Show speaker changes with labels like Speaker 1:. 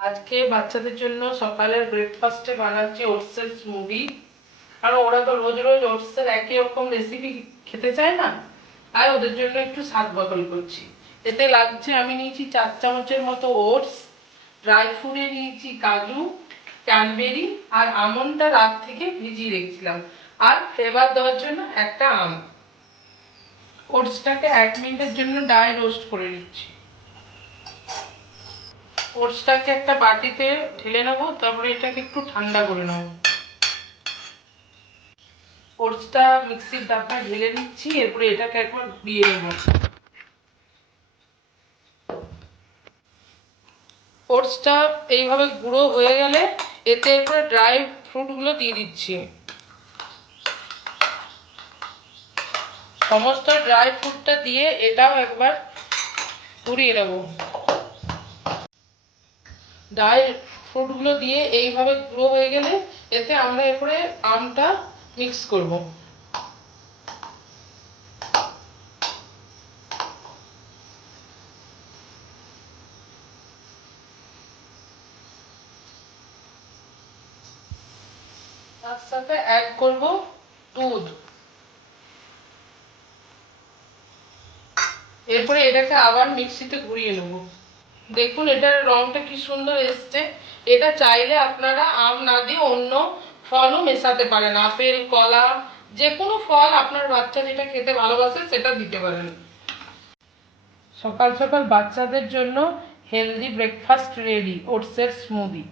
Speaker 1: আজকে বাচ্চাদের জন্য সকালের ব্রেকফাস্টে বানাচ্ছি ওটসের স্মুদি কারণ ওরা তো রোজ রোজ ওটসের একই রকম রেসিপি খেতে চায় না। তাই ওদের জন্য একটু স্বাদ বদল করছি। এতে লাগছে আমি নিয়েছি চার চামচের মতো ওটস ড্রাই ফ্রুটে নিয়েছি কাজু ক্যানবেরি আর আমন্ডটা রাত থেকে ভিজিয়ে রেখেছিলাম। আর ফ্লেভার দেওয়ার জন্য একটা আম। ওটসটাকে এক মিনিটের জন্য ডাই রোস্ট করে নিচ্ছি। ওটসটাকে একটা বাটিতে ঢেলে নেব, তারপরে এটাকে একটু ঠান্ডা করে নেব। ওটসটা মিক্সির ডাব্বায় ঢেলে নিচ্ছি, এরপরে এটাকে একবার ঘুরিয়ে নেব। ওটসটা এইভাবে গুঁড়ো হয়ে গেলে এতে এরপরে ড্রাই ফ্রুটগুলো দিয়ে দিচ্ছি। সমস্ত ড্রাই ফ্রুটটা দিয়ে এটাও একবার ঘুরিয়ে নেব। ড্রাই ফ্রুটগুলো দিয়ে এইভাবে গুঁড়ো হয়ে গেলে এতে আমরা এরপরে আমটা মিক্স করব। তার সাথে অ্যাড করব দুধ। এরপরে এটাকে আবার মিক্সিতে ঘুরিয়ে নেব। দেখুন, এটার রংটা কি সুন্দর এসছে। এটা চাইলে আপনারা আম না দিয়ে অন্য ফলও মেশাতে পারেন। আপেল, কলা, যে কোনো ফল আপনার বাচ্চা যেটা খেতে ভালোবাসে সেটা দিতে পারেন। সকাল সকাল বাচ্চাদের জন্য হেলদি ব্রেকফাস্ট রেডি ওটসের স্মুদি